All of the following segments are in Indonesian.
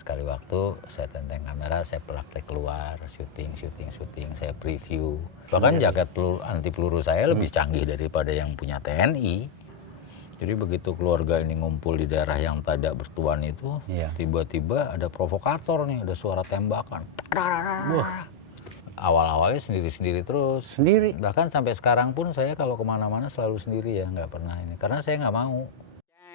sekali waktu saya tenteng kamera, saya praktek keluar, syuting, saya preview. Bahkan jaket anti peluru saya lebih canggih daripada yang punya TNI. Jadi begitu keluarga ini ngumpul di daerah yang tidak bertuan itu, tiba-tiba ada provokator nih, ada suara tembakan. Wah, awal-awalnya sendiri-sendiri terus. Sendiri? Bahkan sampai sekarang pun saya kalau kemana-mana selalu sendiri ya, nggak pernah ini. Karena saya nggak mau.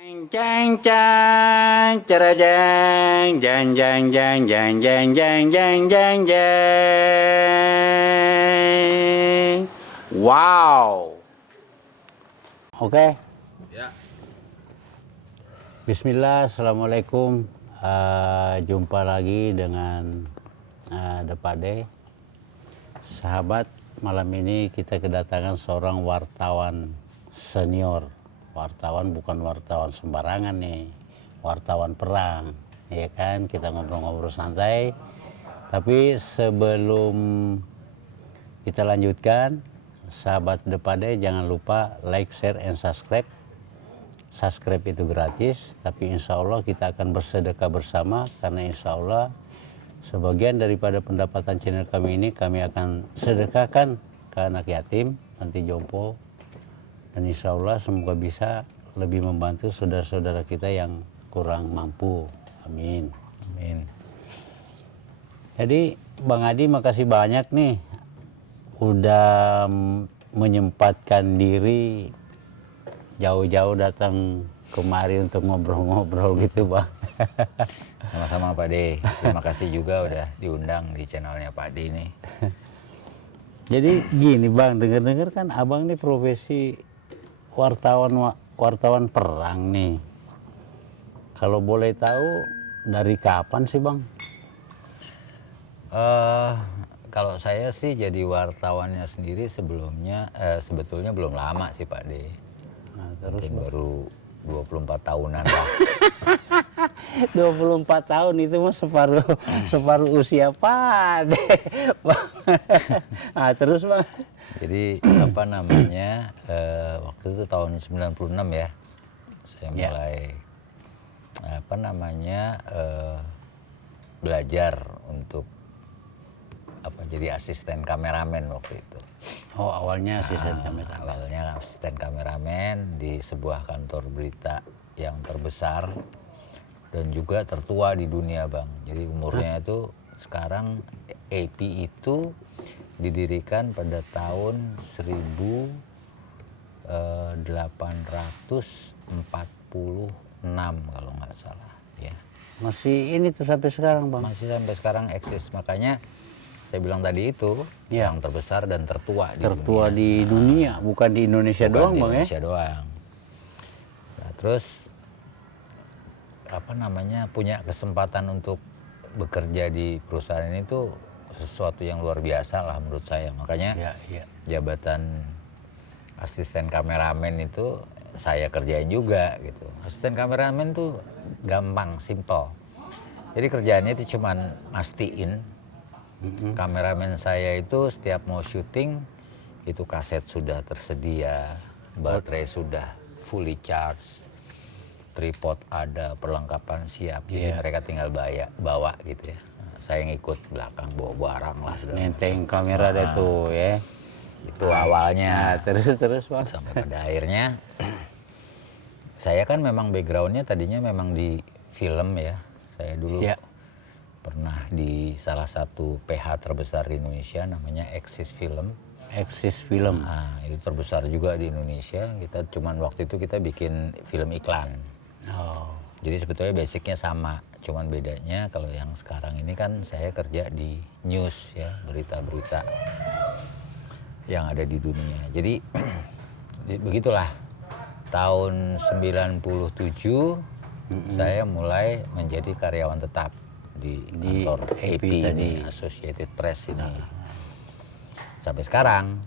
Jeng jeng cara jeng jeng jeng jeng jeng jeng jeng jeng jeng jeng. Wow. Oke. Ya. Bismillah, assalamualaikum. Jumpa lagi dengan Depade. Sahabat, malam ini kita kedatangan seorang wartawan senior. Wartawan bukan wartawan sembarangan nih, wartawan perang, ya kan? Kita ngobrol-ngobrol santai. Tapi sebelum kita lanjutkan, sahabat Depade jangan lupa like, share, and subscribe. Subscribe itu gratis, tapi insya Allah kita akan bersedekah bersama karena insya Allah sebagian daripada pendapatan channel kami ini kami akan sedekahkan ke anak yatim, panti jompo. Dan insya Allah semoga bisa lebih membantu saudara-saudara kita yang kurang mampu. Amin. Amin. Jadi Bang Adi makasih banyak nih udah menyempatkan diri jauh-jauh datang kemari untuk ngobrol-ngobrol gitu Bang. Sama-sama Pak D. Terima kasih juga udah diundang di channelnya Pak D ini. Jadi gini Bang, dengar-dengar kan Abang nih profesi wartawan perang nih. Kalau boleh tahu dari kapan sih Bang? Kalau saya sih jadi wartawannya sendiri sebetulnya belum lama sih Pak D. Nah, terus Mungkin baru 24 tahunan lah. 24 tahun itu mah separuh usia Pak D. Nah, terus Bang. Jadi apa namanya waktu itu tahun 96 ya, saya mulai apa namanya belajar untuk jadi asisten kameramen waktu itu. Oh, awalnya asisten kameramen. Awalnya asisten kameramen di sebuah kantor berita yang terbesar dan juga tertua di dunia Bang. Jadi umurnya itu sekarang AP itu didirikan pada tahun 1846 kalau nggak salah ya. Masih ini tuh sampai sekarang Bang? Masih sampai sekarang eksis, makanya saya bilang tadi itu yang terbesar dan tertua di dunia, bukan di Indonesia doang di Bang Indonesia doang. Nah, terus apa namanya punya kesempatan untuk bekerja di perusahaan ini tuh sesuatu yang luar biasa lah menurut saya. Makanya jabatan asisten kameramen itu saya kerjain juga gitu. Asisten kameramen tuh gampang, simple. Jadi kerjaannya itu cuman mastiin kameramen saya itu setiap mau syuting itu kaset sudah tersedia, baterai sudah fully charge, tripod ada, perlengkapan siap. Jadi mereka tinggal bawa gitu ya. Saya ngikut belakang bawa barang lah segala nenteng kamera deh tuh ya. Itu awalnya. Terus Bang. Sampai pada akhirnya saya kan memang backgroundnya tadinya memang di film ya. Saya dulu pernah di salah satu PH terbesar di Indonesia namanya Axis Film. Axis Film. Nah, itu terbesar juga di Indonesia. Waktu itu kita bikin film iklan. Oh. Jadi sebetulnya basicnya sama. Cuman bedanya kalau yang sekarang ini kan saya kerja di news ya, berita-berita yang ada di dunia. Jadi begitulah tahun 97 saya mulai menjadi karyawan tetap di kantor AP ini, Associated Press ini. Sampai sekarang.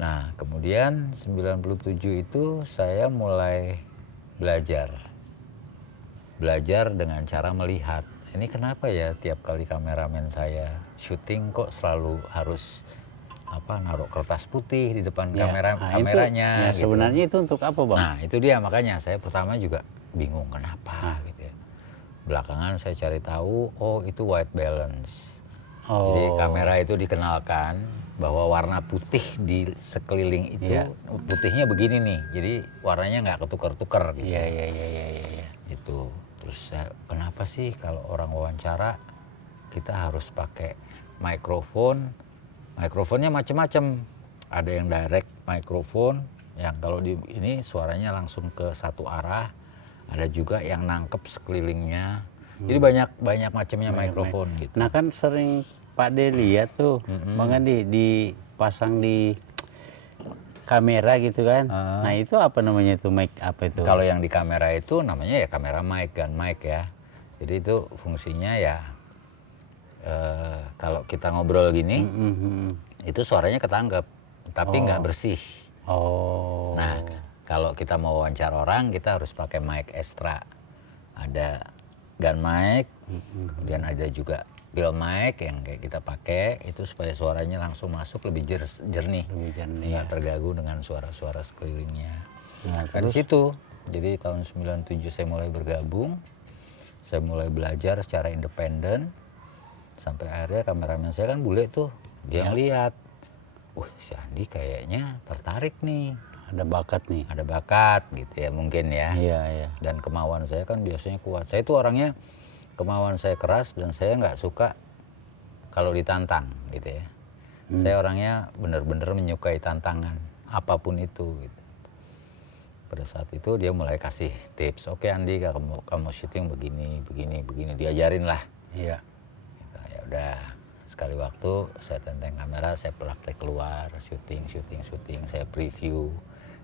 Nah, kemudian 97 itu saya mulai belajar dengan cara melihat. Ini kenapa ya tiap kali kameramen saya syuting kok selalu harus naruh kertas putih di depan kameranya. Itu, sebenarnya itu untuk apa Bang? Nah itu dia, makanya saya pertama juga bingung kenapa gitu ya. Belakangan saya cari tahu, oh itu white balance. Oh. Jadi kamera itu dikenalkan bahwa warna putih di sekeliling itu Iya. putihnya begini nih. Jadi warnanya nggak ketukar-tukar gitu. Iya, iya, iya, iya, iya. Itu. Terus saya, kenapa sih kalau orang wawancara kita harus pakai mikrofon? Mikrofonnya macam-macam. Ada yang direct mikrofon, yang kalau di ini suaranya langsung ke satu arah. Ada juga yang nangkep sekelilingnya. Jadi banyak macamnya mikrofon gitu. Nah kan sering Pak De lihat tuh, Bang Andi dipasang di kamera gitu kan. Nah itu apa namanya tuh, mic apa itu? Kalau yang di kamera itu namanya ya kamera mic kan, mic ya. Jadi itu fungsinya ya kalau kita ngobrol gini, itu suaranya ketangkep, tapi nggak bersih. Oh. Nah, kalau kita mau wawancara orang, kita harus pakai mic ekstra. Ada gun mic, kemudian ada juga pill mic yang kayak kita pakai, itu supaya suaranya langsung masuk lebih jernih. Lebih jernih, Nggak terganggu dengan suara-suara sekelilingnya. Nah, Dari situ, jadi tahun 97 saya mulai bergabung, saya mulai belajar secara independen, sampai akhirnya kameramen saya kan bule tuh, dia ngeliat, wah si Andi kayaknya tertarik nih. ada bakat nih. Ada bakat gitu ya mungkin ya. Iya, iya. Dan kemauan saya kan biasanya kuat. Saya itu orangnya kemauan saya keras dan saya nggak suka kalau ditantang gitu ya. Saya orangnya benar-benar menyukai tantangan apapun itu gitu. Pada saat itu dia mulai kasih tips. Oke Andi, kamu syuting begini, diajarin lah. Iya. Nah, ya udah sekali waktu saya tenteng kamera, saya praktek keluar, syuting, saya preview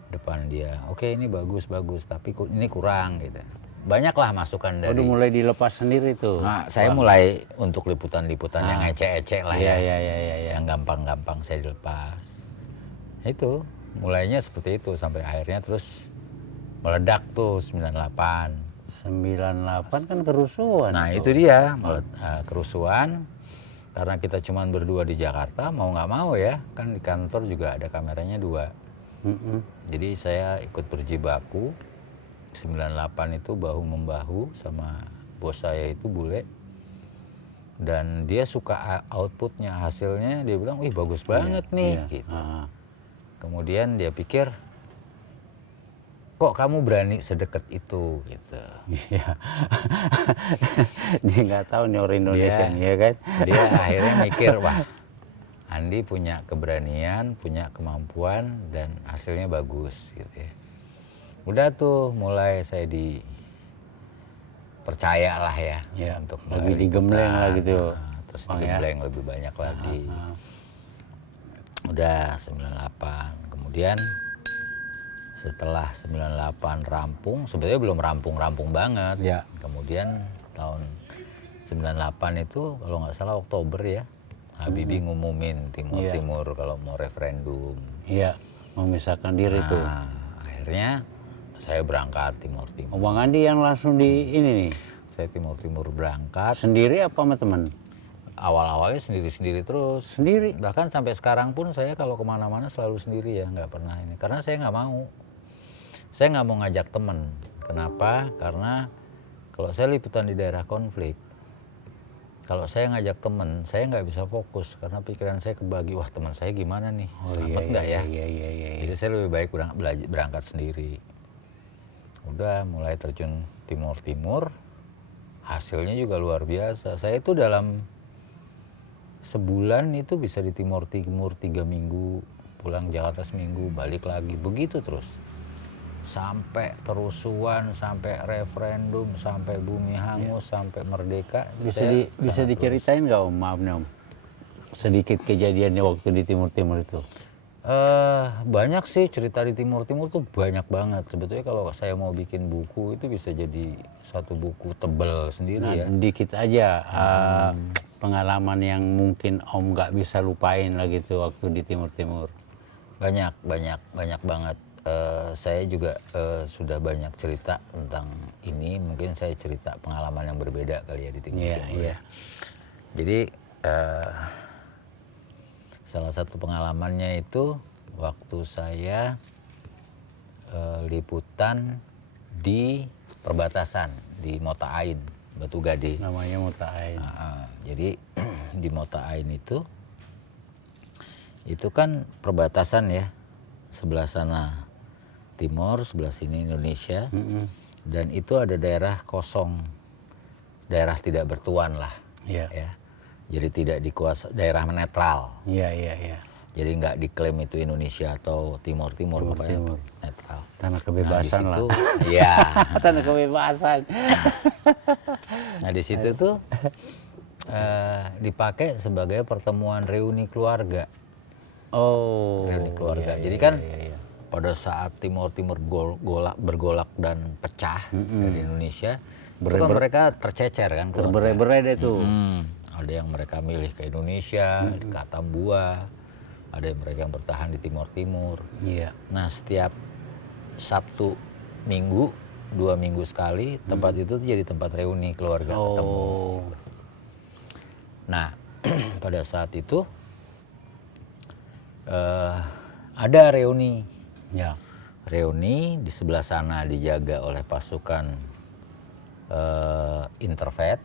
depan dia. Oke ini bagus, tapi ini kurang gitu. Banyaklah masukan dari. Udah mulai dilepas sendiri tuh. Nah, saya mulai untuk liputan-liputan yang ecek-ecek lah Iya, ya. iya. Yang gampang-gampang saya dilepas. Itu mulainya seperti itu sampai akhirnya terus meledak tuh 98. 98 kan kerusuhan. Nah itu dia kerusuhan. Karena kita cuma berdua di Jakarta, mau nggak mau ya, kan di kantor juga ada kameranya 2. Jadi saya ikut berjibaku, 98 itu bahu-membahu sama bos saya itu bule. Dan dia suka outputnya, hasilnya, dia bilang, wih bagus banget nih. Gitu. Kemudian dia pikir, kok kamu berani sedekat itu gitu. Iya. Dia nggak tahu nih orang Indonesia ya kan. Dia akhirnya mikir, wah Andi punya keberanian, punya kemampuan dan hasilnya bagus gitu ya. Udah tuh mulai saya dipercaya lah ya, untuk lebih digembleng lah gitu. Terus digembleng lebih banyak lagi. Udah 98. Kemudian setelah 98 rampung, sebetulnya belum rampung banget. Ya. Kemudian tahun 98 itu kalau nggak salah Oktober ya, Habibie ngumumin Timur kalau mau referendum. Iya, memisahkan diri tuh. Akhirnya saya berangkat Timur. Bang Andi yang langsung di ini nih. Saya Timur berangkat. Sendiri apa sama teman? Awal-awalnya sendiri terus. Sendiri? Bahkan sampai sekarang pun saya kalau kemana-mana selalu sendiri ya, nggak pernah ini. Karena saya nggak mau. Saya nggak mau ngajak teman. Kenapa? Karena kalau saya liputan di daerah konflik, kalau saya ngajak teman, saya nggak bisa fokus karena pikiran saya kebagi. Wah teman saya gimana nih? Selamat nggak ya? Iya. Jadi saya lebih baik berangkat sendiri. Udah mulai terjun Timur. Hasilnya juga luar biasa. Saya itu dalam sebulan itu bisa di Timur 3 minggu, pulang Jakarta seminggu, balik lagi. Begitu terus. Sampai kerusuhan, sampai referendum, sampai bumi hangus, sampai merdeka. Bisa diceritain nggak Om? Maaf nih Om. Sedikit kejadiannya waktu di Timur itu. Banyak sih cerita di Timur tuh banyak banget. Sebetulnya kalau saya mau bikin buku itu bisa jadi satu buku tebel sendiri ya. Dikit aja pengalaman yang mungkin Om nggak bisa lupain lah gitu waktu di Timur. Banyak banget. Saya juga sudah banyak cerita tentang ini. Mungkin saya cerita pengalaman yang berbeda kali ya di Timur. Iya. Jadi salah satu pengalamannya itu waktu saya liputan di perbatasan di Mota Ain. Batu Gade. Namanya Mota Ain. Jadi di Mota Ain itu kan perbatasan ya, sebelah sana timur, sebelah sini Indonesia, dan itu ada daerah kosong, daerah tidak bertuan lah, Iya. ya. Jadi tidak dikuasai, daerah netral. Iya, iya, iya. Jadi nggak diklaim itu Indonesia atau Timur, pokoknya Timur. netral. Tanah kebebasan Nah, di situ, lah. ya. Tanah kebebasan. Nah di situ tuh dipakai sebagai pertemuan reuni keluarga. Oh. Reuni keluarga. Iya, Jadi iya, kan iya, iya. pada saat Timur bergolak dan pecah dari Indonesia, itu kan mereka tercecer kan keluarga. Berberai-berai deh tuh. Ada yang mereka milih ke Indonesia, ke Atambua, ada yang mereka yang bertahan di Timur. Iya. Nah setiap Sabtu Minggu, 2 minggu sekali, tempat itu tuh jadi tempat reuni keluarga ketemu. Oh. Nah pada saat itu ada reuni. Ya. Reuni di sebelah sana dijaga oleh pasukan Intervet.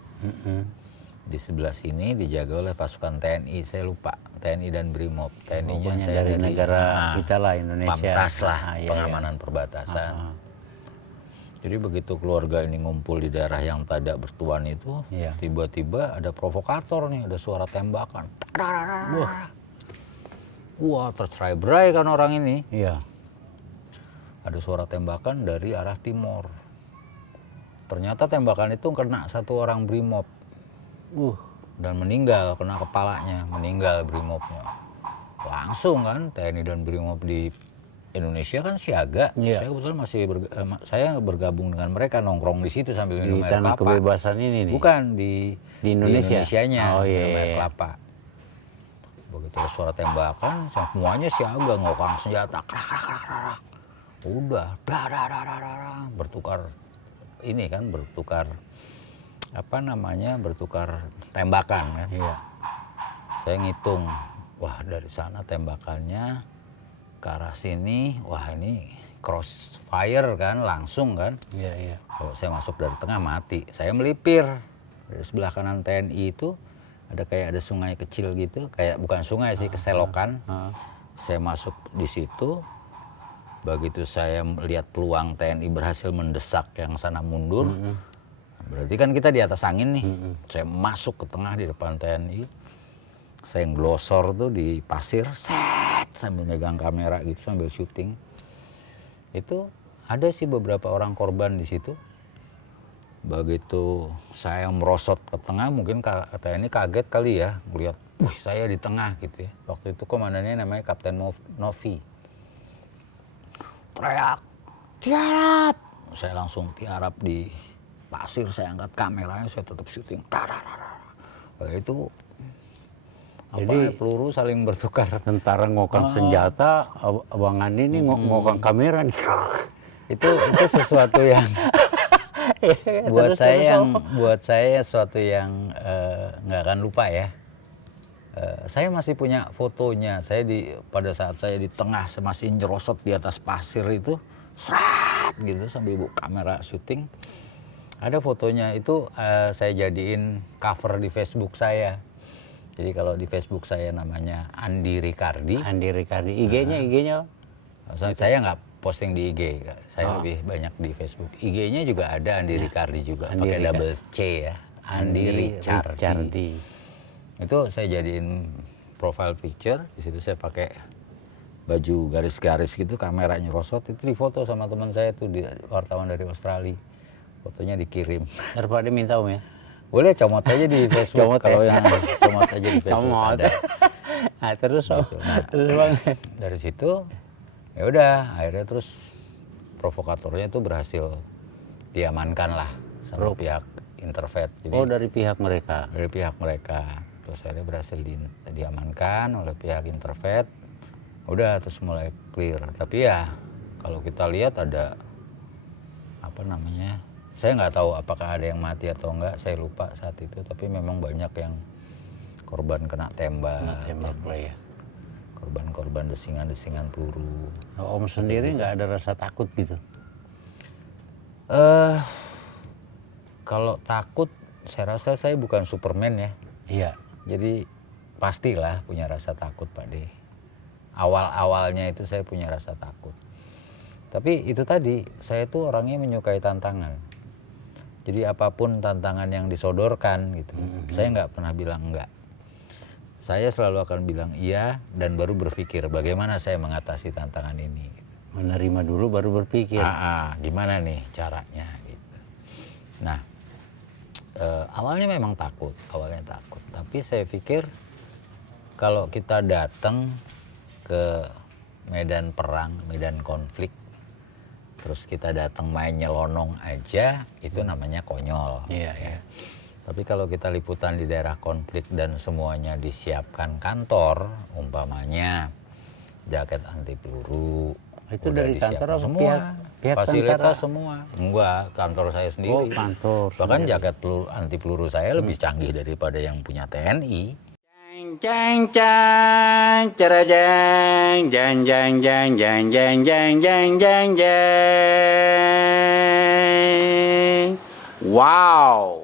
Di sebelah sini dijaga oleh pasukan TNI, saya lupa, TNI dan Brimob. TNI-nya Pokoknya saya dari negara kita lah, Indonesia. Pamtas lah, Iya, pengamanan perbatasan. Jadi begitu keluarga ini ngumpul di daerah yang tidak bertuan itu, Iya. tiba-tiba ada provokator nih, ada suara tembakan. Wah, tercerai-berai kan orang ini. Iya. Ada suara tembakan dari arah timur. Ternyata tembakan itu kena satu orang Brimob. Dan meninggal, kena kepalanya, meninggal Brimobnya. Langsung kan TNI dan Brimob di Indonesia kan siaga. Iya. Saya kebetulan masih saya bergabung dengan mereka, nongkrong di situ sambil Di minum air tanah kelapa. kebebasan ini nih. Bukan di Indonesia? Indonesianya, Oh, iya, minum air iya. kelapa. Begitu ada suara tembakan, semuanya siaga, ngokang senjata, krak. Udah, bertukar ini kan, bertukar tembakan kan. Iya. Saya ngitung, wah dari sana tembakannya ke arah sini, wah ini crossfire kan, langsung kan. Iya, iya. Kalau saya masuk dari tengah mati, saya melipir. Dari sebelah kanan TNI itu ada sungai kecil gitu, kayak bukan sungai sih, keselokan. Saya masuk di situ. Begitu saya melihat peluang TNI berhasil mendesak yang sana mundur, berarti kan kita di atas angin nih. Saya masuk ke tengah di depan TNI, saya ngelosor tuh di pasir, sambil megang kamera gitu, sambil syuting. Itu ada sih beberapa orang korban di situ. Begitu saya merosot ke tengah, mungkin TNI kaget kali ya, melihat, saya di tengah gitu ya. Waktu itu komandannya namanya Kapten Novi. Teriak, tiarap. Saya langsung tiarap di pasir, saya angkat kameranya, saya tetap syuting. Itu jadi peluru saling bertukar. Tentara ngokang senjata, Abang Andi ini ngokang kamera nih. Itu sesuatu yang buat saya sesuatu yang nggak akan lupa ya. Saya masih punya fotonya. Pada saat saya di tengah, masih nyerosot di atas pasir itu, gitu sambil buka kamera syuting. Ada fotonya itu, saya jadiin cover di Facebook saya. Jadi kalau di Facebook saya namanya Andi Ricardi. Andi Ricardi. IG-nya? Saya nggak posting di IG, saya lebih banyak di Facebook. IG-nya juga ada Andi Ricardi juga, pakai double C ya. Andi Ricardi. Itu saya jadiin profile picture, di situ saya pakai baju garis-garis gitu, kameranya rosot, itu difoto sama teman saya tuh, wartawan dari Australia. Fotonya dikirim. Daripada minta Om ya? Boleh comot aja di Facebook. Comot ya? Kalau yang comot aja di Facebook Comot. ada. Nah, terus Om. Gitu. Nah, Terus Bang. dari situ ya udah, akhirnya terus provokatornya itu berhasil diamankan lah sama pihak Intervet. Jadi, dari pihak mereka? Dari pihak mereka. Terus akhirnya berhasil diamankan oleh pihak Intervet. Udah terus mulai clear. Tapi ya kalau kita lihat ada saya nggak tahu apakah ada yang mati atau enggak, saya lupa saat itu. Tapi memang banyak yang korban kena tembak. Tembak lah ya. Korban-korban desingan-desingan peluru. Om sendiri nggak ada rasa takut gitu? Kalau takut, saya rasa saya bukan Superman ya. Iya. Jadi pastilah punya rasa takut Pak De. Awal-awalnya itu saya punya rasa takut. Tapi itu tadi, saya tuh orangnya menyukai tantangan. Jadi apapun tantangan yang disodorkan gitu, saya nggak pernah bilang enggak. Saya selalu akan bilang iya dan baru berpikir bagaimana saya mengatasi tantangan ini. Menerima dulu baru berpikir. Gimana nih caranya gitu. Nah, awalnya memang takut, tapi saya pikir kalau kita datang ke medan perang, medan konflik, terus kita datang main nyelonong aja, itu namanya konyol. Iya, Ya. iya. Tapi kalau kita liputan di daerah konflik dan semuanya disiapkan kantor, umpamanya jaket anti peluru, Itu udah dari kantor disiapkan apa semua, pihak fasilitas tentara? semua. Enggak, kantor saya sendiri. Oh, kantor Bahkan sendiri. jaket anti peluru saya lebih canggih daripada yang punya TNI. Jang jang cara jang jang jang jang jang jang jang jang jang jang. Wow.